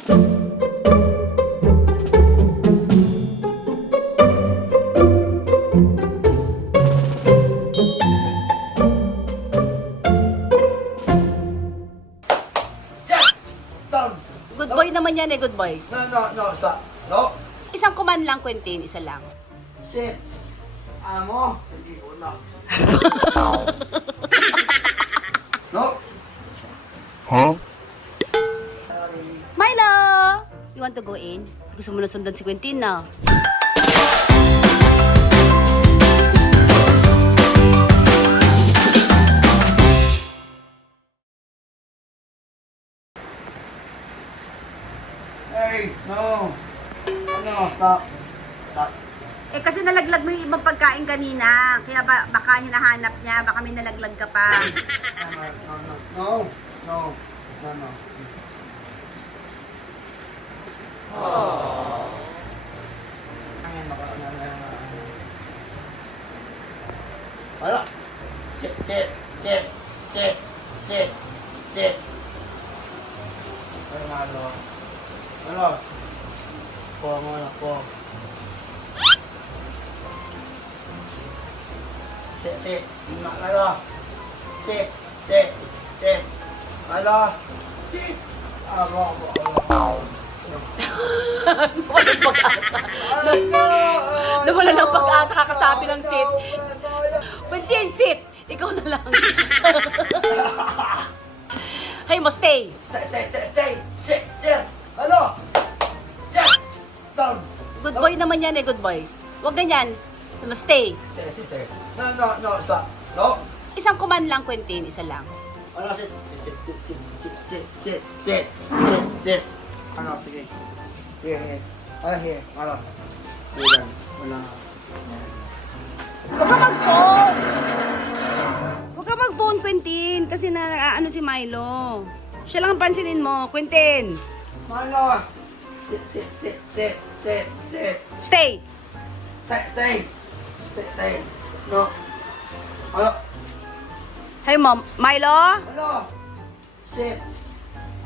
Good boy naman yan good boy. No, stop. No. Isang command lang, Quentin, isa lang. Sit. Amo. Hindi ko na. No. Huh? Milo! You want to go in? Gusto mo na sundan si Quentin na. Hey, no. Ano, stop. Stop. Eh kasi nalaglag mo yung ibang pagkain kanina. Kaya baka hinahanap niya, baka may nalaglag ka pa. No. No. No, no. Wala. Sit, sit, sit, sit, sit, sit. Ay, malo. Ano? Po, mga po. Sit, sit. Malo. Sit, sit, sit. Malo. Sit. Aro, Nawalan pag-asa. Nawalan ng pag-asa, kakasabi ng sit. Quentin, sit! Ikaw na lang. Hey mo, stay. Stay. Sit, sit. Ano? Sit. Down. Good boy naman yan good boy. Huwag ganyan. Ano, stay. Sit. No, stop. No. Isang command lang, Quentin, isa lang. Ano, sit. Ano, sige. Here. Ano, here. Ano. Sige. Wala. Huwag ka mag-phone! Huwag ka mag-phone, Quentin, kasi ano si Milo. Siya lang ang pansinin mo, Quentin. Ano? Sit. Stay! Stay. No. Ano? Hey mo, Milo? Ano? Sit.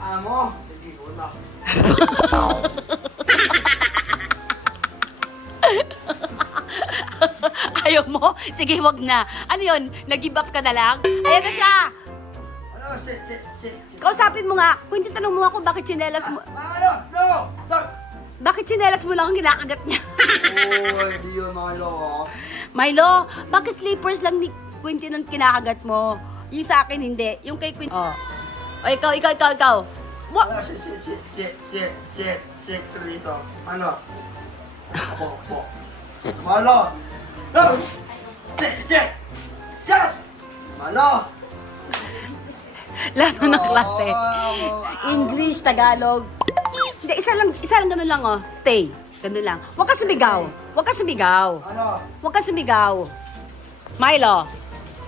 Amo. Hindi ko na. Ayaw mo? Sige, wag na. Ano yun? Nag-give up ka na lang? Ayan na siya! Ano? Sit. Kausapin mo nga. Quentin, tanong mo ako bakit tsinelas mo... Ano? No! Stop! Bakit tsinelas mo lang ang kinakagat niya? Oh, hindi yun malo. Milo, bakit slippers lang ni Quentin ang kinakagat mo? Yung sa akin, hindi. Yung kay Quentin... Oh. O, ikaw. What? Ano? Sit rito. Ano? Po. Malo! No! Sit! Malo! Lahat ng klase. English, Tagalog. Hindi, isa lang ganun lang, oh. Stay. Ganun lang. Huwag ka sumigaw. Ano? Milo.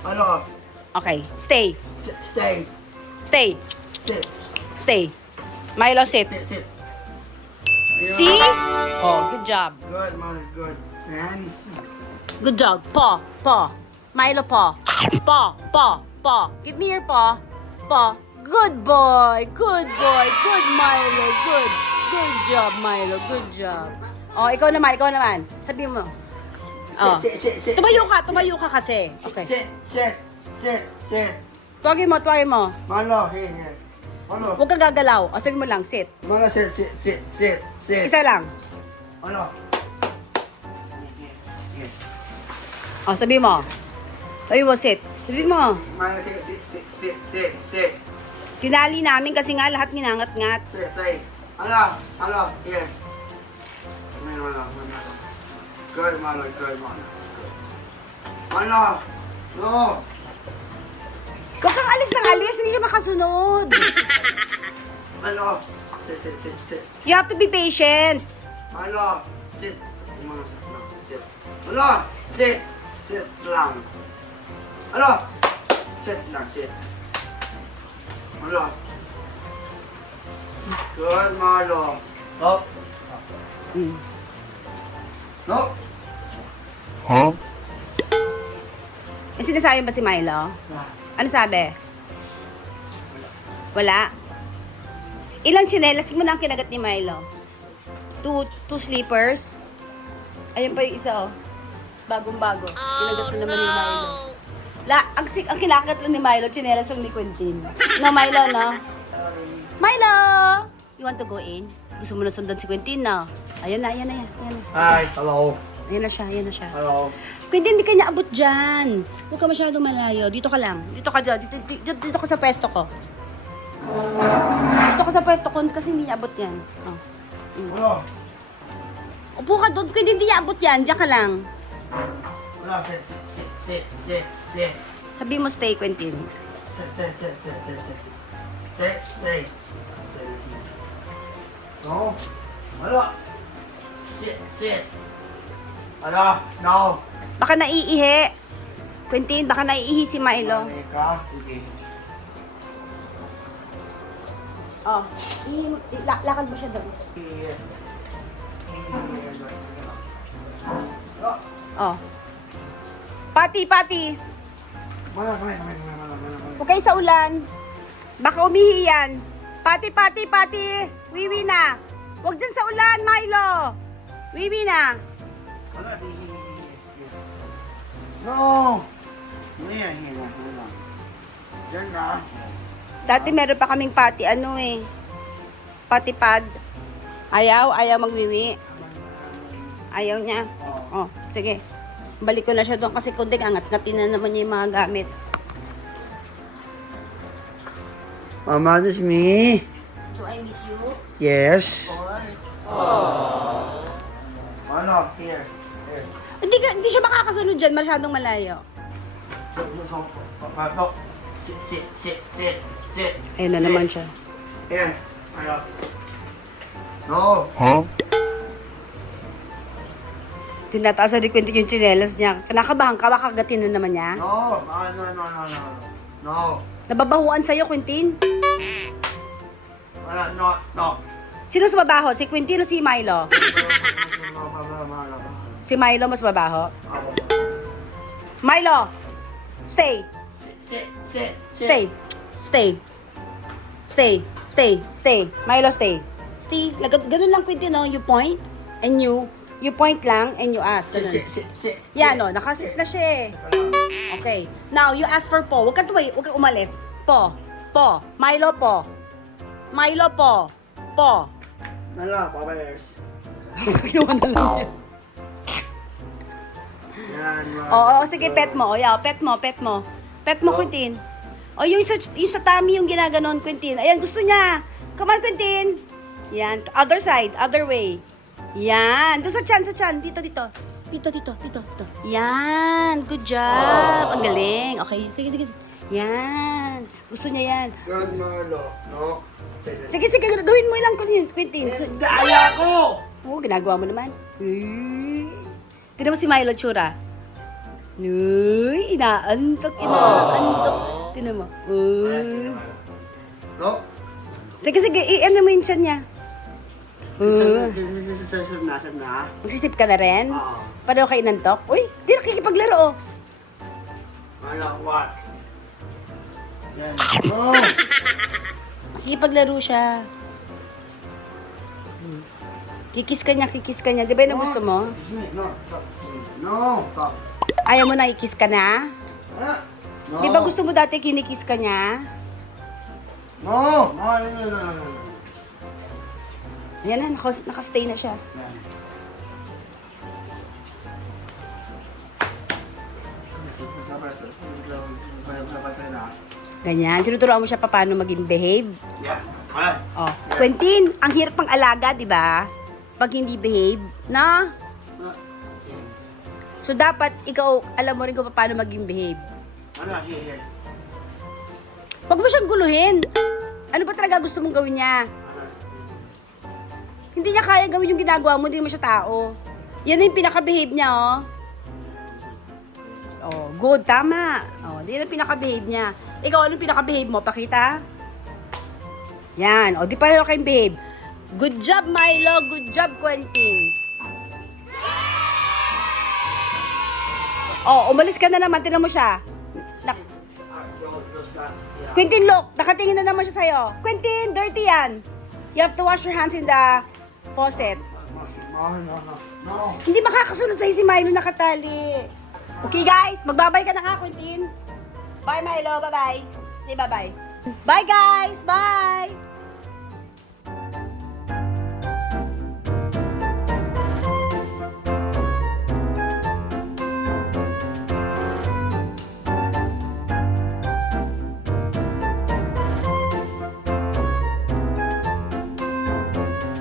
Ano? Okay, stay. Stay. Milo, sit. Sit. See? Oh, good job. Good, Malo. Good. Hands. Good job. Paw. Milo, paw. Paw. Give me your paw. Paw. Good boy. Good Milo. Good job, Milo. Good job. Oh, ikaw naman. Sabi mo. Oh. Sit. Tumayo ka kasi. Okay. Sit. Tuwagin mo. Malo, here. Ano? Huwag ka gagalaw. O, sabi mo lang, sit. Malo, sit. Isa lang. Ano? O, sabi mo, sit. Sabi mo. Malo, sit. Tinali namin kasi nga lahat ninangat-ngat. Sit. Ano? Here. Malo. Good, Malo. Ano? No. Huwag kang alis, hindi siya makasunod. Ano? Sit. You have to be patient. Ano? Sit. Ano? Sit. Sit lang. Ano? Sit lang. Ano? Good, Malo. Up. No. Huh? May sinasabi ba si Milo? Ano sabi? Wala? Ilang tsinelas mo na ang kinagat ni Milo? Two sleepers. Ayun pa yung isa, oh. Bagong-bago. Kinagat na naman ni Milo. Ang kinagat lang ni Milo, tsinelas lang ni Quentin. No, Milo, no? Milo! You want to go in? Gusto mo na sundan si Quentin, no? Ayan na. Hi, hello. Ayan na siya. Hello. Quentin, hindi ka niya abot dyan. Huwag ka masyadong malayo. Dito ka lang. Dito ka sa pwesto ko. Dito ka sa pwesto ko kasi hindi niya abot yan. Oh. Wala. Upo ka doon. Quentin, hindi niya abot yan. Diyan ka lang. Wala, sit. Sabi mo stay, Quentin. Stay. No. Wala. Sit. Wala, no. Baka naiihi. Quentin, baka naiihi si Milo. Ka, sige. Oh. Lakad mo siya doon. Oh. Pati. Mana. Huwag kayo sa ulan. Baka umihi yan. Pati. Wiwi na. Huwag dyan sa ulan, Milo. Wiwi na. Wala, no. Hina. Diyan na. Dati meron pa kaming pati, pati pad. Ayaw magwiwi. Ayaw niya. Oh, sige. Balik ko na siya doon kasi kundig angat-ngatin na naman niya yung mga gamit. Mama, this is me. Do I miss you? Yes. Of course. Ano? Here. Hindi siya makakasunod dyan, masyadong malayo. Sit. Ayun na naman siya. Here. Ano? No. Huh? Tinataas ni Quentin yung tsinelas niya. Kinakabahan ka, makagatin na naman niya. No. No. Nababahuan sa'yo, Quentin. Wala, no. Sino mas mabaho? Si Quentin o si Milo? Si Milo mas mabaho. Milo! Stay! Sit. Stay. Milo, stay. Stay. Ganun lang, Quentin, no? You point, and you point lang, and you ask. Ganun. Sit. Yan, no? Nakasit na siya eh. Okay. Now, you ask for po. Huwag kang umalis. Po. Milo, po. Po. Nala, pabayers. Ginawa na lang yan. Yan. Oo, sige, pet mo. Pet mo, Quentin. O, yung sa tummy yung ginaganon, Quentin. Ayan, gusto niya. Come on, Quentin. Yan. Other side, other way. Yan. Doon sa chan. Dito. Yan. Good job. Ang galing. Okay, sige. Yan. Gusto niya yan. Grandmalo. No. Sige, gawin mo lang, Quentin. Daya ko! Oo, ginagawa mo naman. Tignan mo si Milo tsura. Uy, inaantok. Tignan mo. No. Teka, sige, ano mo yung tiyan niya? Sasab na. Magsisip ka na rin? Oo. Paano ka inantok? Uy, di nakikipaglaro, oh. Ano, what? Yan. No. Nakikipaglaro siya. Kikis ka niya. Di ba yun ang gusto mo? No. Stop. Ayaw mo na ikis ka na? No. Di ba gusto mo dati kinikis ka niya? No. Ayan na, nakastay na siya. Yan. Ganyan. Tinuturuan mo siya paano maging behave. Yan. Oh. Quentin, ang hirap pang alaga, di ba? Pag hindi behave, na? So, dapat ikaw, alam mo rin kung paano maging behave. Ano, here. Huwag mo siyang guluhin. Ano ba talaga gusto mong gawin niya? Hindi niya kaya gawin yung ginagawa mo, hindi mo siya tao. Yan na yung pinaka-behave niya, oh. Oh, good, tama. Oh, yan ang pinaka-behave niya. Ikaw, anong pinaka-behave mo? Pakita. Yan, oh, di pareho kayong behave. Good job, Milo. Good job, Quentin. Oh, umalis ka na naman. Tingnan mo siya. Quentin, look. Nakatingin na naman siya sa'yo. Quentin, dirty yan. You have to wash your hands in the faucet. No. Hindi makakasunod sa'yo si Milo nakatali. Okay guys, magbabay ka na nga, Quentin. Bye Milo, bye-bye. Say bye-bye. Bye guys, bye!